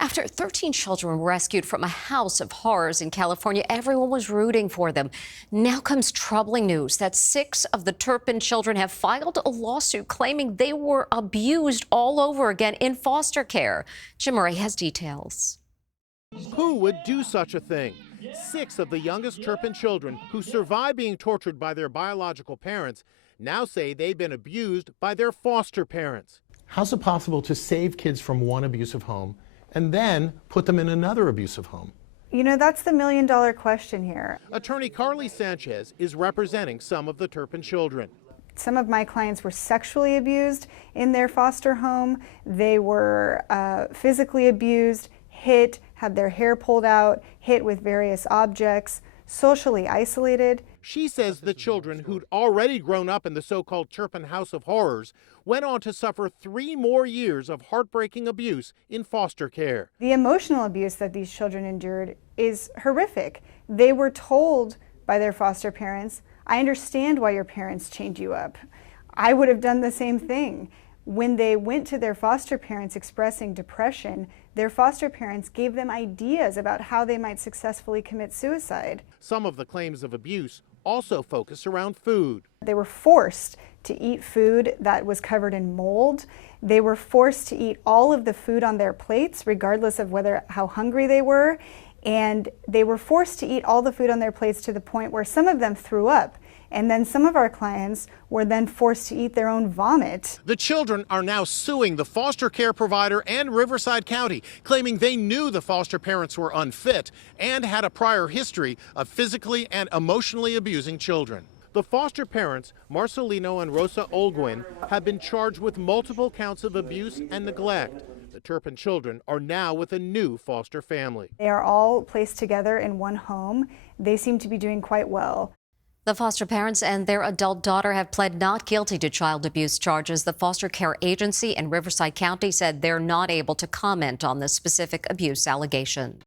After 13 children were rescued from a house of horrors in California, everyone was rooting for them. Now comes troubling news that 6 of the Turpin children have filed a lawsuit claiming they were abused all over again in foster care. Jim Murray has details. Who would do such a thing? 6 of the youngest Turpin children who survived being tortured by their biological parents now say they've been abused by their foster parents. How's it possible to save kids from one abusive home and then put them in another abusive home? You know, that's the million-dollar question here. Attorney Carly Sanchez is representing some of the Turpin children. Some of my clients were sexually abused in their foster home. They were physically abused, hit, had their hair pulled out, hit with various objects, socially isolated. She says the children who'd already grown up in the so-called Turpin House of Horrors went on to suffer 3 more years of heartbreaking abuse in foster care. The emotional abuse that these children endured is horrific. They were told by their foster parents, "I understand why your parents chained you up. I would have done the same thing." When they went to their foster parents expressing depression, their foster parents gave them ideas about how they might successfully commit suicide. Some of the claims of abuse also focus around food. They were forced to eat food that was covered in mold. They were forced to eat all of the food on their plates, regardless of how hungry they were. And they were forced to eat all the food on their plates to the point where some of them threw up. And then some of our clients were then forced to eat their own vomit. The children are now suing the foster care provider and Riverside County, claiming they knew the foster parents were unfit and had a prior history of physically and emotionally abusing children. The foster parents, Marcelino and Rosa Olguin, have been charged with multiple counts of abuse and neglect. The Turpin children are now with a new foster family. They are all placed together in one home. They seem to be doing quite well. The foster parents and their adult daughter have pled not guilty to child abuse charges. The foster care agency and Riverside County said they're not able to comment on the specific abuse allegation.